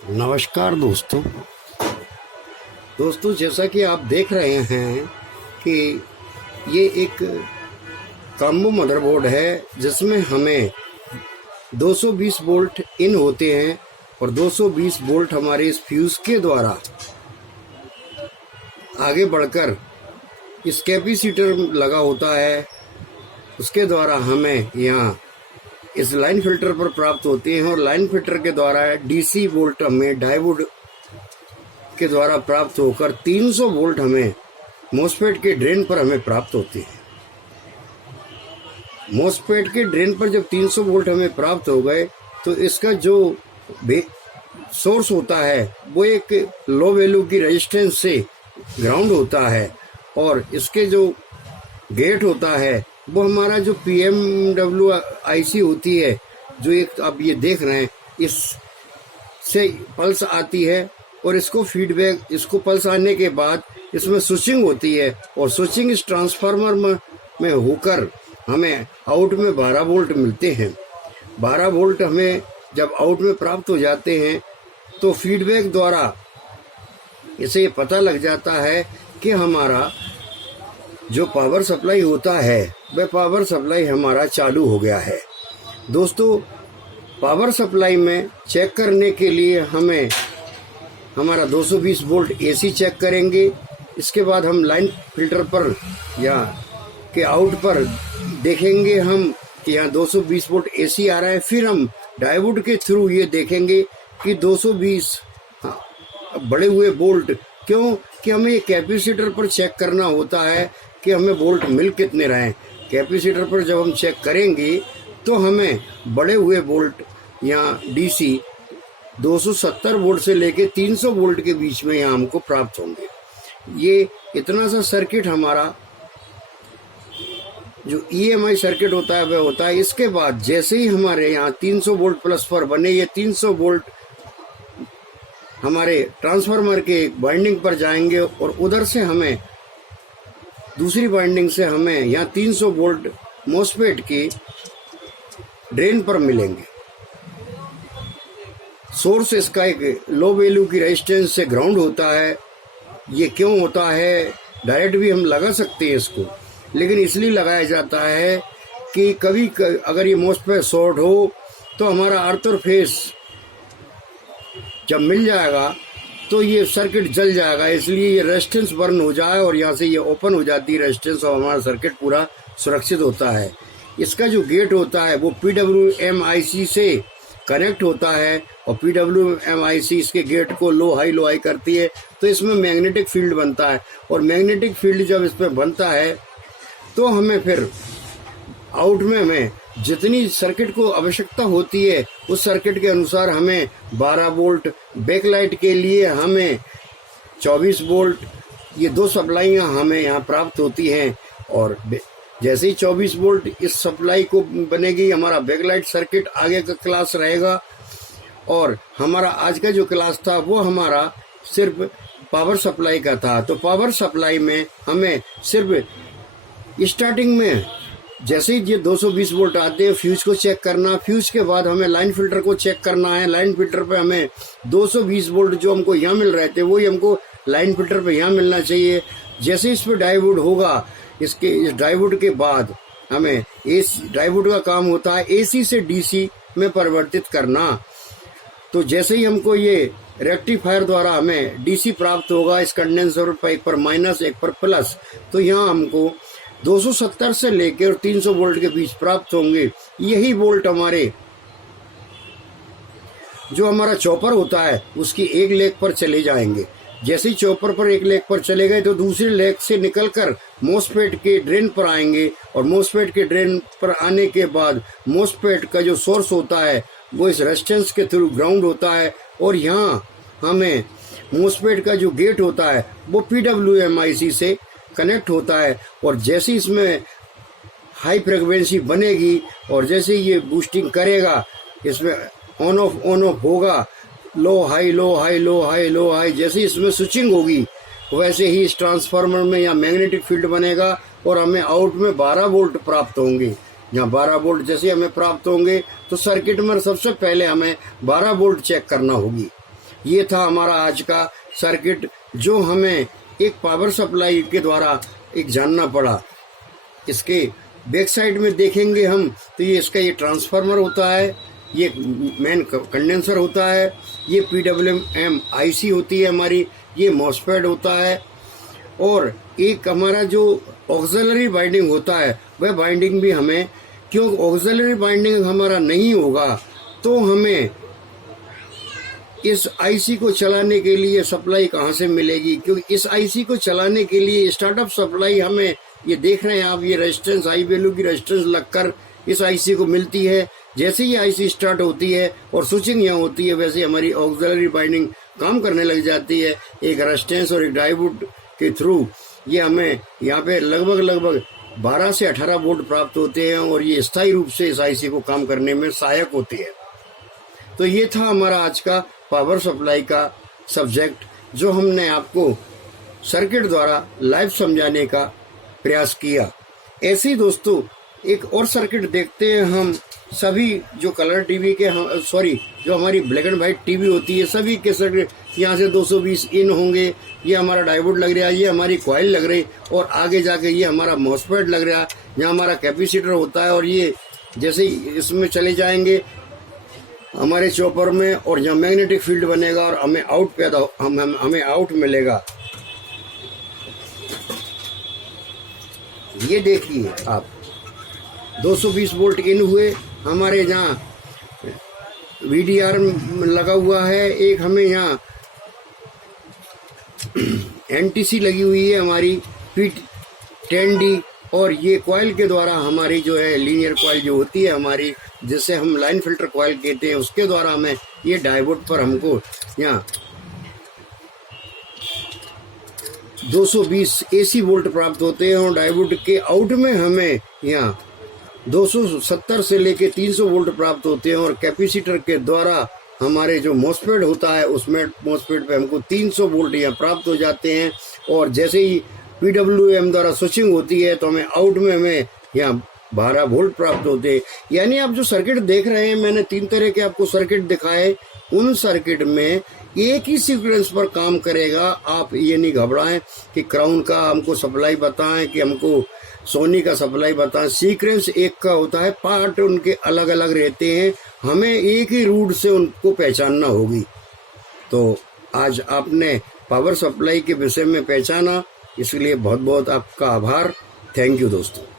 नमस्कार दोस्तों जैसा कि आप देख रहे हैं कि ये एक कॉम्बो मदरबोर्ड है जिसमें हमें 220 वोल्ट इन होते हैं और 220 वोल्ट हमारे इस फ्यूज़ के द्वारा आगे बढ़कर इस कैपेसिटर लगा होता है, उसके द्वारा हमें यहाँ इस लाइन फिल्टर पर प्राप्त होते हैं और लाइन फिल्टर के द्वारा डीसी वोल्ट हमें डायोड के द्वारा प्राप्त होकर 300 वोल्ट हमें मॉसफेट के ड्रेन पर हमें प्राप्त होते हैं। मॉसफेट के ड्रेन पर जब 300 वोल्ट हमें प्राप्त हो गए तो इसका जो सोर्स होता है वो एक लो वैल्यू की रेजिस्टेंस से ग्राउंड होता है और इसके जो गेट होता है वो हमारा जो PMW IC होती है, जो एक आप ये देख रहे हैं, इससे पल्स आती है और इसको फीडबैक, इसको पल्स आने के बाद इसमें स्विचिंग होती है और स्विचिंग इस ट्रांसफार्मर में होकर हमें आउट में 12 वोल्ट मिलते हैं। 12 वोल्ट हमें जब आउट में प्राप्त हो जाते हैं तो फीडबैक द्वारा इसे पता लग जाता है कि हमारा जो पावर सप्लाई होता है वह पावर सप्लाई हमारा चालू हो गया है। दोस्तों, पावर सप्लाई में चेक करने के लिए हमें हमारा 220 वोल्ट AC चेक करेंगे। इसके बाद हम लाइन फिल्टर पर या के आउट पर देखेंगे हम कि यहाँ 220 वोल्ट AC आ रहा है। फिर हम डायोड के थ्रू ये देखेंगे कि 220 बढ़े हुए वोल्ट, क्यों कि हमें कैपेसिटर पर चेक करना होता है कि हमें वोल्ट मिल कितने रहे हैं। कैपेसिटर पर जब हम चेक करेंगे तो हमें बढ़े हुए वोल्ट या DC 270 वोल्ट से लेके 300 वोल्ट के बीच में यहाँ हमको प्राप्त होंगे। ये इतना सा सर्किट हमारा जो EMI सर्किट होता है वह होता है। इसके बाद जैसे ही हमारे यहाँ 300 वोल्ट प्लस पर बने, ये 300 वोल्ट हमारे ट्रांसफार्मर के वाइंडिंग पर जाएंगे और उधर से हमें दूसरी वाइंडिंग से हमें यहाँ 300 वोल्ट मॉसफेट की ड्रेन पर मिलेंगे। सोर्स इसका एक लो वैल्यू की रेजिस्टेंस से ग्राउंड होता है। ये क्यों होता है, डायरेक्ट भी हम लगा सकते हैं इसको, लेकिन इसलिए लगाया जाता है कि कभी अगर ये मॉसफेट शॉर्ट हो तो हमारा अर्थ और फेस जब मिल जाएगा तो ये सर्किट जल जाएगा, इसलिए ये रेजिस्टेंस बर्न हो जाए और यहाँ से ये ओपन हो जाती है रेजिस्टेंस और हमारा सर्किट पूरा सुरक्षित होता है। इसका जो गेट होता है वो PWM IC से कनेक्ट होता है और PWM IC इसके गेट को लो हाई करती है, तो इसमें मैग्नेटिक फील्ड बनता है और मैग्नेटिक फील्ड जब इसमें बनता है तो हमें फिर आउट में हमें जितनी सर्किट को आवश्यकता होती है उस सर्किट के अनुसार हमें 12 वोल्ट, बैकलाइट के लिए हमें 24 वोल्ट, ये दो सप्लाइयाँ हमें यहाँ प्राप्त होती हैं। और जैसे ही 24 वोल्ट इस सप्लाई को बनेगी, हमारा बैकलाइट सर्किट आगे का क्लास रहेगा। और हमारा आज का जो क्लास था वो हमारा सिर्फ पावर सप्लाई का था। तो पावर सप्लाई में हमें सिर्फ स्टार्टिंग में जैसे ही ये 220 वोल्ट आते हैं, फ्यूज को चेक करना, फ्यूज के बाद हमें लाइन फिल्टर को चेक करना है। लाइन फिल्टर पे हमें 220 वोल्ट जो हमको यहाँ मिल रहे थे वही हमको लाइन फिल्टर पे यहाँ मिलना चाहिए। जैसे इस पे डायोड होगा, इस डायोड के बाद हमें इस डायोड का काम होता है AC से DC में परिवर्तित करना। तो जैसे ही हमको ये रेक्टिफायर द्वारा हमें DC प्राप्त होगा, इस कंडेंसर पर एक पर माइनस एक पर प्लस, तो यहाँ हमको 270 से लेकर 300 वोल्ट के बीच प्राप्त होंगे। यही वोल्ट हमारे जो हमारा चॉपर होता है उसकी एक लेग पर चले जाएंगे। जैसे ही चॉपर पर एक लेग पर चले गए तो दूसरी लेग से निकलकर मॉसफेट के ड्रेन पर आएंगे और मॉसफेट के ड्रेन पर आने के बाद मॉसफेट का जो सोर्स होता है वो इस रेजिस्टेंस के थ्रू ग्राउंड होता है और यहाँ हमें मॉसफेट का जो गेट होता है वो PWM IC से कनेक्ट होता है। और जैसे इसमें हाई फ्रीक्वेंसी बनेगी और जैसे ये बूस्टिंग करेगा, इसमें ऑन ऑफ होगा, लो हाई, जैसे इसमें स्विचिंग होगी वैसे ही इस ट्रांसफार्मर में या मैग्नेटिक फील्ड बनेगा और हमें आउट में 12 वोल्ट प्राप्त होंगे। यहाँ 12 वोल्ट जैसे हमें प्राप्त होंगे तो सर्किट में सबसे पहले हमें 12 वोल्ट चेक करना होगी। ये था हमारा आज का सर्किट जो हमें एक पावर सप्लाई के द्वारा एक जानना पड़ा। इसके बैक साइड में देखेंगे हम तो ये इसका ये ट्रांसफार्मर होता है, ये मेन कंडेंसर होता है, ये PWM IC होती है हमारी, ये मॉसफेट होता है, और एक हमारा जो ऑक्सिलरी बाइंडिंग होता है वह बाइंडिंग भी हमें, क्यों ऑक्सिलरी बाइंडिंग हमारा नहीं होगा तो हमें इस IC को चलाने के लिए सप्लाई कहाँ से मिलेगी, क्योंकि इस IC को चलाने के लिए स्टार्टअप सप्लाई हमें, ये देख रहे हैं आप, ये रेजिस्टेंस हाई वैल्यू की रेजिस्टेंस लगकर इस IC को मिलती है। जैसे ही IC स्टार्ट होती है और स्विचिंग यहाँ होती है वैसे हमारी ऑक्सिलरी बाइंडिंग काम करने लग जाती है। एक रेजिस्टेंस और एक डायोड के थ्रू ये हमें यहाँ पे लगभग 12 से 18 वोल्ट प्राप्त होते हैं और ये स्थायी रूप से इस IC को काम करने में सहायक होती है। तो ये था हमारा आज का पावर सप्लाई का सब्जेक्ट जो हमने आपको सर्किट द्वारा लाइव समझाने का प्रयास किया। ऐसे ही दोस्तों एक और सर्किट देखते हैं हम सभी जो कलर टीवी के जो हमारी ब्लैक एंड व्हाइट टीवी होती है सभी के सर्किट यहाँ से 220 इन होंगे। ये हमारा डायोड लग रहा है, ये हमारी कॉइल लग रही और आगे जाके ये हमारा मॉसफेट लग रहा है, यहाँ हमारा कैपेसिटर होता है। और ये जैसे ही इसमें चले जाएंगे हमारे चॉपर में और यहाँ मैग्नेटिक फील्ड बनेगा और हमें हमें आउट मिलेगा। ये देखिए आप 220 वोल्ट इन हुए, हमारे यहाँ VDR लगा हुआ है, एक हमें यहाँ NTC लगी हुई है हमारी P10D, और ये कॉइल के द्वारा हमारी जो है लीनियर कॉइल जो होती है हमारी, जिसे हम लाइन फिल्टर कॉइल कहते हैं, उसके द्वारा हमें ये डायोड पर हमको यहाँ 220 AC वोल्ट प्राप्त होते हैं और डायोड के आउट में हमें यहाँ 270 से लेके 300 वोल्ट प्राप्त होते हैं। और कैपेसिटर के द्वारा हमारे जो मॉसफेट होता है उसमें मॉसफेट पे हमको 300 वोल्ट यहाँ प्राप्त हो जाते हैं। और जैसे ही PWM द्वारा स्विचिंग होती है तो हमें आउट में हमें यहाँ 12 वोल्ट प्राप्त होते हैं। यानी आप जो सर्किट देख रहे हैं, मैंने 3 तरह के आपको सर्किट दिखाए, उन सर्किट में एक ही सीक्वेंस पर काम करेगा। आप ये नहीं घबराएं कि क्राउन का हमको सप्लाई बताएं कि हमको सोनी का सप्लाई बताएं, सीक्वेंस एक का होता है, पार्ट उनके अलग अलग रहते हैं, हमें एक ही रूट से उनको पहचानना होगी। तो आज आपने पावर सप्लाई के विषय में पहचाना, इसलिए बहुत बहुत आपका आभार। थैंक यू दोस्तों।